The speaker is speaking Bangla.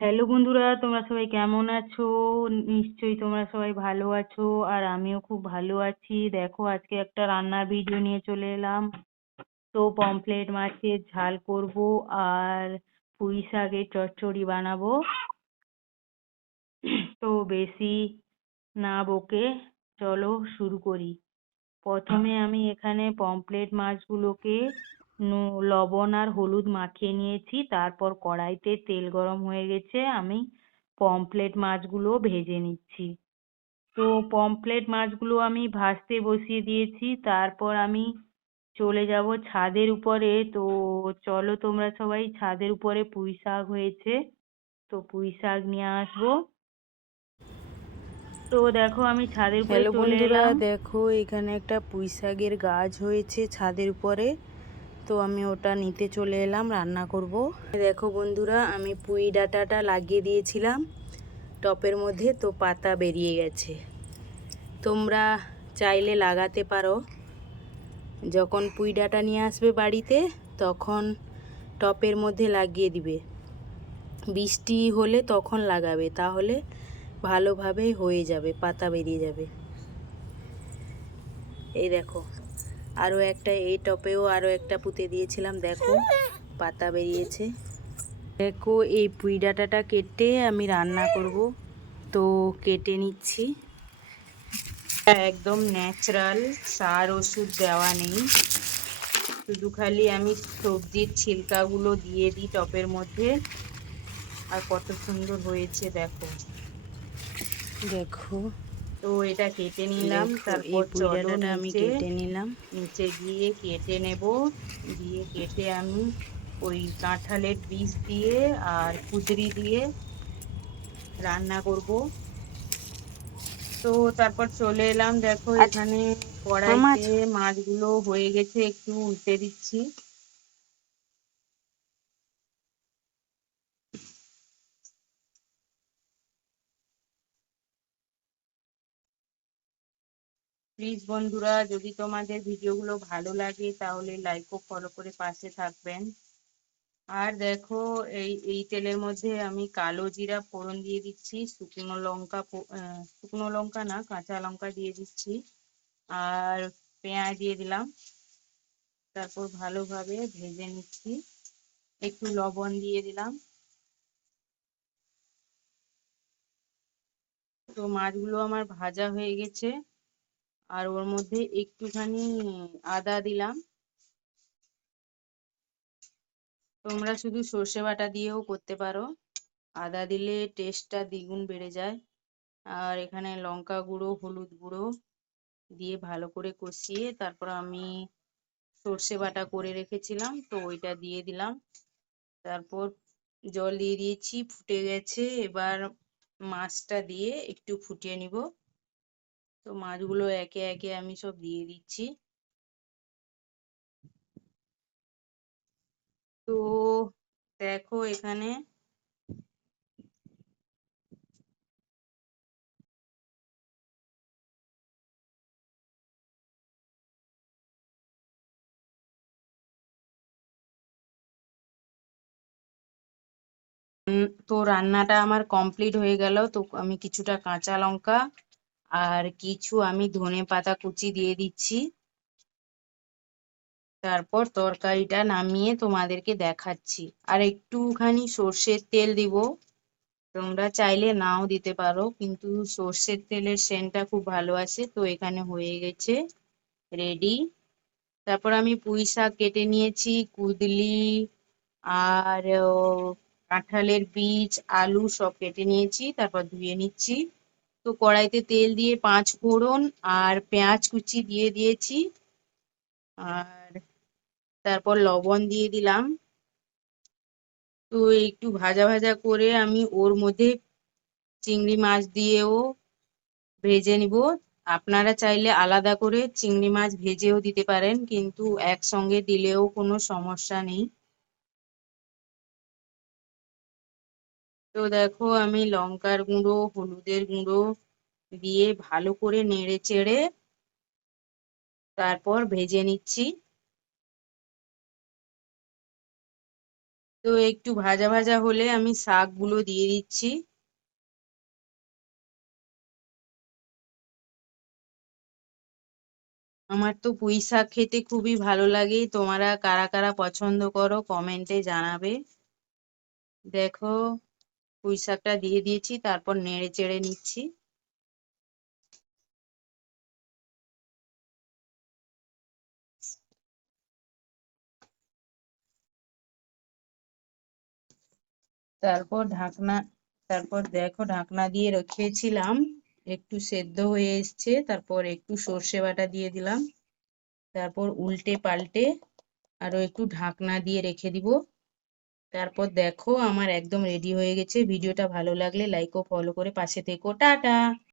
হ্যালো বন্ধুরা, তোমরা সবাই কেমন আছো? নিশ্চয়ই তোমরা সবাই ভালো আছো, আর আমিও খুব ভালো আছি। দেখো, আজকে একটা রান্নার ভিডিও নিয়ে চলে এলাম। তো পমফ্রেট মাছের ঝাল করব, আর পুঁই শাকের চচ্চড়ি বানাবো। তো বেশি না বকে চলো শুরু করি। প্রথমে আমি এখানে পমফ্রেট মাছগুলোকে লবণ আর হলুদ মাখিয়ে নিয়েছি। তারপর কড়াইতে তেল গরম হয়ে গেছে, আমি পমফ্রেট মাছগুলো ভেজে নিচ্ছি। তো পমফ্রেট মাছগুলো আমি ভাজতে বসিয়ে দিয়েছি। তারপর আমি চলে যাব ছাদের উপরে। তো চলো তোমরা সবাই, ছাদের উপরে পুঁই শাক হয়েছে, তো পুঁই শাক নিয়ে আসবো। তো দেখো, আমি ছাদের উপরে হ্যালো চলে বন্ধুরা, এলাম। দেখো এখানে একটা পুঁই শাকের গাছ হয়েছে ছাদের উপরে। তো আমি ওটা নিতে চলে এলাম, রান্না করব। দেখো বন্ধুরা, আমি পুঁই ডাঁটাটা লাগিয়ে দিয়েছিলাম টপের মধ্যে, তো পাতা বেরিয়ে গেছে। তোমরা চাইলে লাগাতে পারো। যখন পুঁই ডাঁটা নিয়ে আসবে বাড়িতে, তখন টপের মধ্যে লাগিয়ে দিবে। বৃষ্টি হলে তখন লাগাবে, তাহলে ভালোভাবে হয়ে যাবে, পাতা বেরিয়ে যাবে। এই দেখো, আরও একটা, এই টপেও আরও একটা পুঁতে দিয়েছিলাম, দেখো পাতা বেরিয়েছে। দেখো, এই পুঁই ডাঁটাটা কেটে আমি রান্না করব, তো কেটে নিচ্ছি। একদম ন্যাচারাল, সার ওষুধ দেওয়া নেই, শুধু খালি আমি সবজির ছিলকাগুলো দিয়ে দিই টপের মধ্যে। আর কত সুন্দর হয়েছে দেখো। দেখো, তো এটা কেটে নিলাম। তারপর এই পুঁই চলো ডাঁটাটা আমি নিচে কেটে নিলাম। নিচে গিয়ে কেটে নেব। দিয়ে কেটে আমি ওই কাঁঠালের বীজ দিয়ে আর কুঁদরি দিয়ে রান্না করব। তো তারপর চলে এলাম, দেখো আচ্ছা, এখানে মামা কড়াইতে আছে। মাছগুলো হয়ে গেছে, একটু উল্টে দিচ্ছি। প্লিজ বন্ধুরা, যদি তোমাদের ভিডিওগুলো ভালো লাগে তাহলে লাইক ও ফলো করে পাশে থাকবেন। আর দেখো, এই তেলের মধ্যে আমি কালো জিরা ফোড়ন দিয়ে দিচ্ছি, শুকনো লঙ্কা, শুকনো লঙ্কা না, কাঁচা লঙ্কা দিয়ে দিচ্ছি, আর পেঁয়াজ দিয়ে দিলাম। তারপর ভালোভাবে ভেজে নিচ্ছি, একটু লবণ দিয়ে দিলাম। তো মাছগুলো আমার ভাজা হয়ে গেছে, আর ওর মধ্যে একটুখানি আদা দিলাম। তোমরা শুধু সর্ষে বাটা দিয়েও করতে পারো, আদা দিলে টেস্টটা দ্বিগুণ বেড়ে যায়। আর এখানে লঙ্কা গুঁড়ো, হলুদ গুঁড়ো দিয়ে ভালো করে কষিয়ে তারপর আমি সর্ষে বাটা করে রেখেছিলাম, তো ওইটা দিয়ে দিলাম। তারপর জল দিয়ে দিয়েছি, ফুটে গেছে। এবার মাছটা দিয়ে একটু ফুটিয়ে নিব। তো মাছগুলো একে একে আমি সব দিয়ে দিচ্ছি। তো দেখো এখানে তো রান্নাটা আমার কমপ্লিট হয়ে গেল। তো আমি কিছুটা কাঁচা লঙ্কা আর কিছু আমি ধনে পাতা কুচি দিয়ে দিচ্ছি। তারপর তরকারিটা নামিয়ে তোমাদেরকে দেখাচ্ছি। আর একটুখানি সর্ষের তেল দিব, তোমরা চাইলে নাও দিতে পারো, কিন্তু সর্ষের তেলের সেন্টটা খুব ভালো আসে। তো এখানে হয়ে গেছে রেডি। তারপর আমি পুঁই শাক কেটে নিয়েছি, কুদলি আর কাঁঠালের বীজ, আলু সব কেটে নিয়েছি, তারপর ধুয়ে নিচ্ছি। তো কড়াইতে তেল দিয়ে 5 ফোড়ন আর পেঁয়াজ কুচি দিয়ে দিয়েছি, আর তারপর লবণ দিয়ে দিলাম। তো একটু ভাজা ভাজা করে আমি ওর মধ্যে চিংড়ি মাছ দিয়েও ভেজে নিব। আপনারা চাইলে আলাদা করে চিংড়ি মাছ ভেজেও দিতে পারেন, কিন্তু একসঙ্গে দিলেও কোনো সমস্যা নেই। তো দেখো, আমি লঙ্কার গুঁড়ো, হলুদের গুঁড়ো দিয়ে ভালো করে নেড়ে চেড়ে তারপর ভেজে নিচ্ছি। তো একটু ভাজা ভাজা হলে আমি শাকগুলো দিয়ে দিচ্ছি। আমার তো পুঁই শাক খেতে খুবই ভালো লাগে, তোমরা কারা কারা পছন্দ করো কমেন্টে জানাবে। দেখো পুঁই শাকটা দিয়ে দিয়েছি, তারপর নেড়ে চেড়ে নিচ্ছি। তারপর দেখো ঢাকনা দিয়ে রেখেছিলাম, একটু সেদ্ধ হয়ে এসছে, তারপর একটু সর্ষে বাটা দিয়ে দিলাম, তারপর উল্টে পাল্টে আরো একটু ঢাকনা দিয়ে রেখে দিব। তারপর দেখো আমার একদম রেডি হয়ে গেছে। ভিডিওটা ভালো লাগলে লাইক ও ফলো করে পাশে থেকো। টাটা।